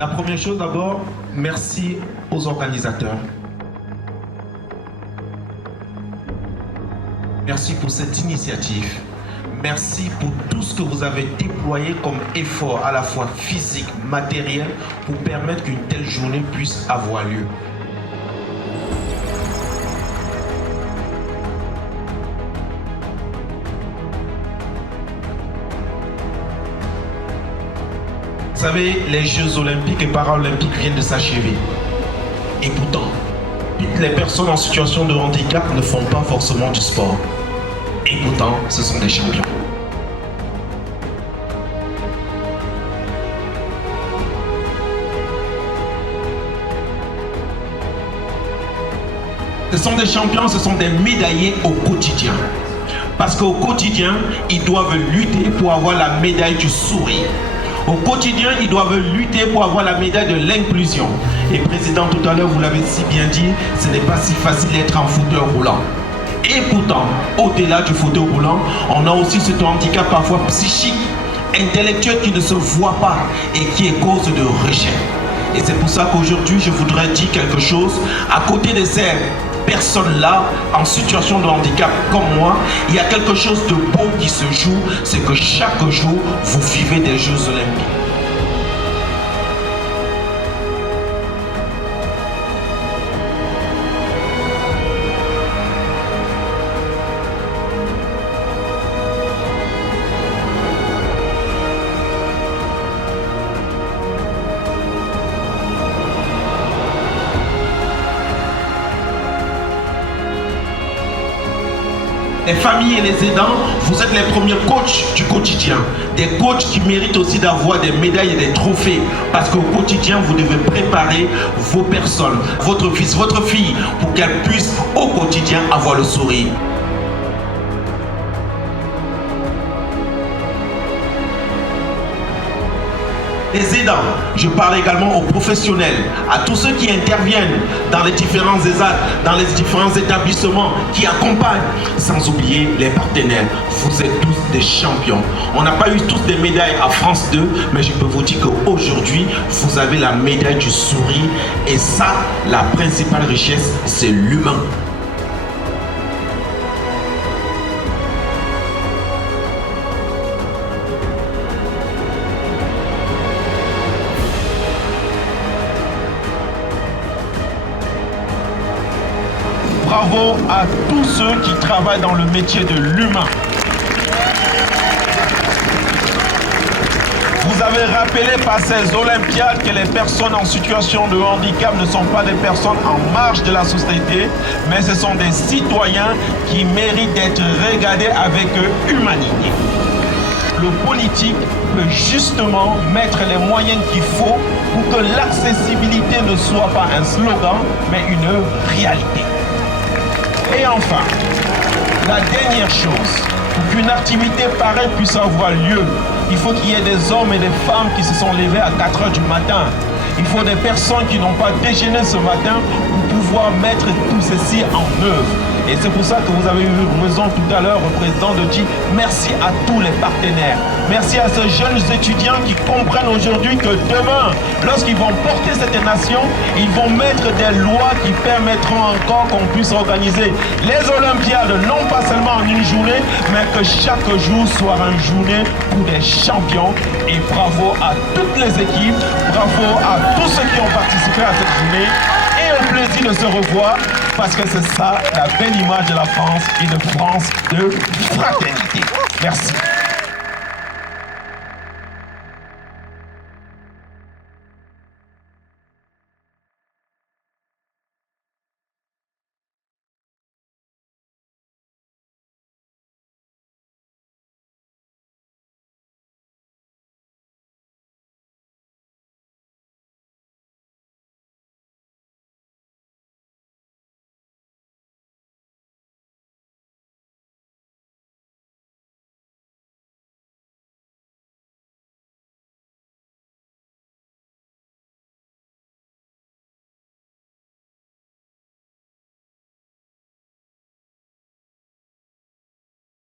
La première chose d'abord, merci aux organisateurs. Merci pour cette initiative. Merci pour tout ce que vous avez déployé comme effort à la fois physique, matériel, pour permettre qu'une telle journée puisse avoir lieu. Vous savez, les Jeux olympiques et paralympiques viennent de s'achever. Et pourtant, toutes les personnes en situation de handicap ne font pas forcément du sport. Et pourtant, ce sont des champions. Ce sont des champions, ce sont des médaillés au quotidien. Parce qu'au quotidien, ils doivent lutter pour avoir la médaille du sourire. Au quotidien, ils doivent lutter pour avoir la médaille de l'inclusion. Et Président, tout à l'heure, vous l'avez si bien dit, ce n'est pas si facile d'être en fauteuil roulant. Et pourtant, au-delà du fauteuil roulant, on a aussi ce handicap parfois psychique, intellectuel qui ne se voit pas et qui est cause de rejet. Et c'est pour ça qu'aujourd'hui, je voudrais dire quelque chose. À côté de ces personnes-là, en situation de handicap comme moi, il y a quelque chose de beau qui se joue, c'est que chaque jour, vous vivez des Jeux olympiques. Les familles et les aidants, vous êtes les premiers coachs du quotidien. Des coachs qui méritent aussi d'avoir des médailles et des trophées. Parce qu'au quotidien, vous devez préparer vos personnes, votre fils, votre fille, pour qu'elles puissent au quotidien avoir le sourire. Les aidants, je parle également aux professionnels, à tous ceux qui interviennent dans les différents ESAT, dans les différents établissements, qui accompagnent, sans oublier les partenaires. Vous êtes tous des champions. On n'a pas eu tous des médailles à France 2, mais je peux vous dire qu'aujourd'hui, vous avez la médaille du sourire. Et ça, la principale richesse, c'est l'humain. Bravo à tous ceux qui travaillent dans le métier de l'humain. Vous avez rappelé par ces Olympiades que les personnes en situation de handicap ne sont pas des personnes en marge de la société, mais ce sont des citoyens qui méritent d'être regardés avec humanité. Le politique peut justement mettre les moyens qu'il faut pour que l'accessibilité ne soit pas un slogan, mais une réalité. Et enfin, la dernière chose, pour qu'une activité pareille puisse avoir lieu, il faut qu'il y ait des hommes et des femmes qui se sont levés à 4 h du matin. Il faut des personnes qui n'ont pas déjeuné ce matin pour pouvoir mettre tout ceci en œuvre. Et c'est pour ça que vous avez eu raison tout à l'heure, au président, de dire merci à tous les partenaires. Merci à ces jeunes étudiants qui comprennent aujourd'hui que demain, lorsqu'ils vont porter cette nation, ils vont mettre des lois qui permettront encore qu'on puisse organiser les Olympiades, non pas seulement en une journée, mais que chaque jour soit une journée pour des champions. Et bravo à toutes les équipes, bravo à tous ceux qui ont participé à cette journée. Et au plaisir de se revoir, parce que c'est ça la belle image de la France, une France de fraternité. Merci.